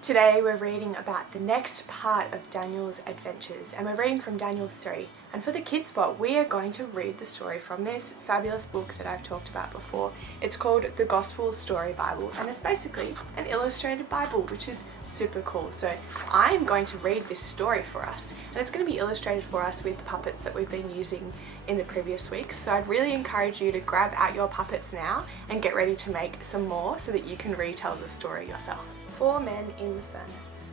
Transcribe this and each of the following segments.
Today we're reading about the next part of Daniel's adventures, and we're reading from Daniel 3. And for the kids spot, we are going to read the story from this fabulous book that I've talked about before. It's called the Gospel Story Bible, and it's basically an illustrated Bible, which is super cool. So I'm going to read this story for us, and it's going to be illustrated for us with the puppets that we've been using in the previous week. So I'd really encourage you to grab out your puppets now and get ready to make some more so that you can retell the story yourself. 4 men in the furnace.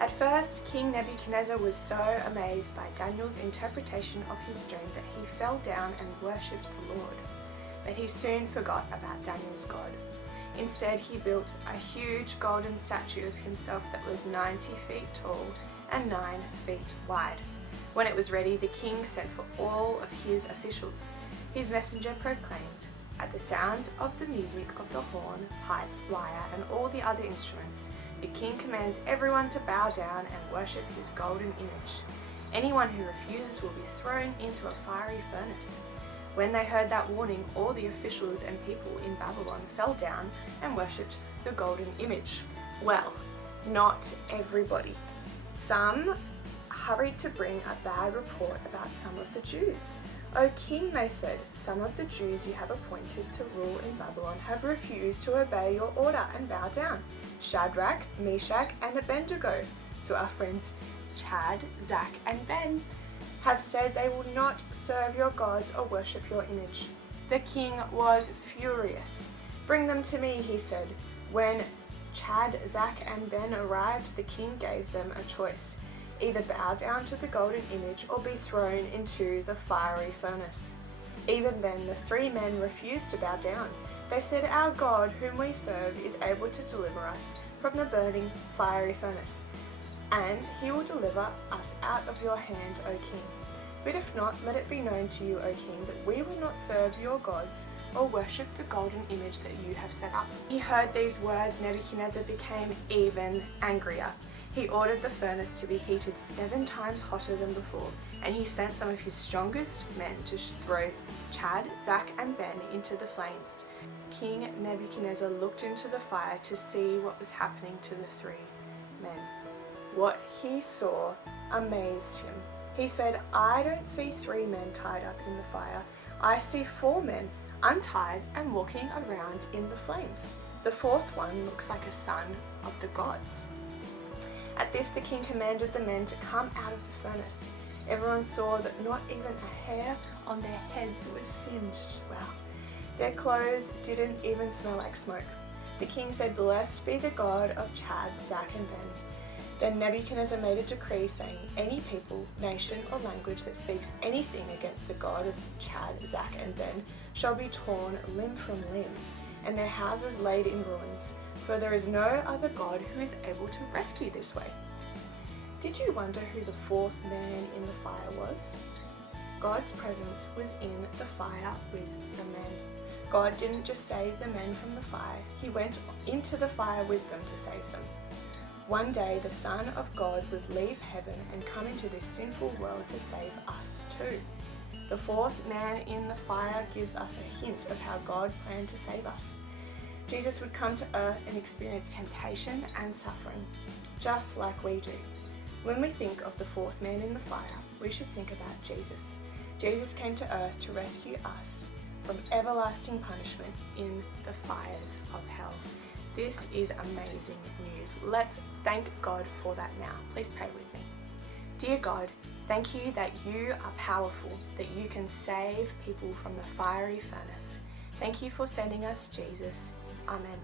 At first, King Nebuchadnezzar was so amazed by Daniel's interpretation of his dream that he fell down and worshipped the Lord. But he soon forgot about Daniel's God. Instead, he built a huge golden statue of himself that was 90 feet tall and 9 feet wide. When it was ready, the king sent for all of his officials. His messenger proclaimed, "At the sound of the music of the horn, pipe, lyre, and all the other instruments, the king commands everyone to bow down and worship his golden image. Anyone who refuses will be thrown into a fiery furnace." When they heard that warning, all the officials and people in Babylon fell down and worshipped the golden image. Well, not everybody. Some hurried to bring a bad report about some of the Jews. "O king," they said, "some of the Jews you have appointed to rule in Babylon have refused to obey your order and bow down. Shadrach, Meshach, and Abednego," so our friends Chad, Zach, and Ben, "have said they will not serve your gods or worship your image." The king was furious. "Bring them to me," he said. When Chad, Zach, and Ben arrived, the king gave them a choice: either bow down to the golden image or be thrown into the fiery furnace. Even then, the 3 men refused to bow down. They said, "Our God, whom we serve, is able to deliver us from the burning fiery furnace, and he will deliver us out of your hand, O king. But if not, let it be known to you, O king, that we will not serve your gods or worship the golden image that you have set up." He heard these words, Nebuchadnezzar became even angrier. He ordered the furnace to be heated 7 times hotter than before, and he sent some of his strongest men to throw Chad, Zach, and Ben into the flames. King Nebuchadnezzar looked into the fire to see what was happening to the 3 men. What he saw amazed him. He said, "I don't see 3 men tied up in the fire. I see 4 men untied and walking around in the flames. The 4th one looks like a son of the gods." At this, the king commanded the men to come out of the furnace. Everyone saw that not even a hair on their heads was singed. Wow. Their clothes didn't even smell like smoke. The king said, "Blessed be the God of Chad, Zach, and Ben." Then Nebuchadnezzar made a decree saying, "Any people, nation, or language that speaks anything against the God of Chad, Zach, and Ben shall be torn limb from limb, and their houses laid in ruins, for there is no other God who is able to rescue this way." Did you wonder who the 4th man in the fire was? God's presence was in the fire with the men. God didn't just save the men from the fire, he went into the fire with them to save them. One day the Son of God would leave heaven and come into this sinful world to save us too. The 4th man in the fire gives us a hint of how God planned to save us. Jesus would come to earth and experience temptation and suffering, just like we do. When we think of the 4th man in the fire, we should think about Jesus. Jesus came to earth to rescue us from everlasting punishment in the fires of hell. This is amazing news. Let's thank God for that now. Please pray with me. Dear God, thank you that you are powerful, that you can save people from the fiery furnace. Thank you for sending us Jesus. Amen.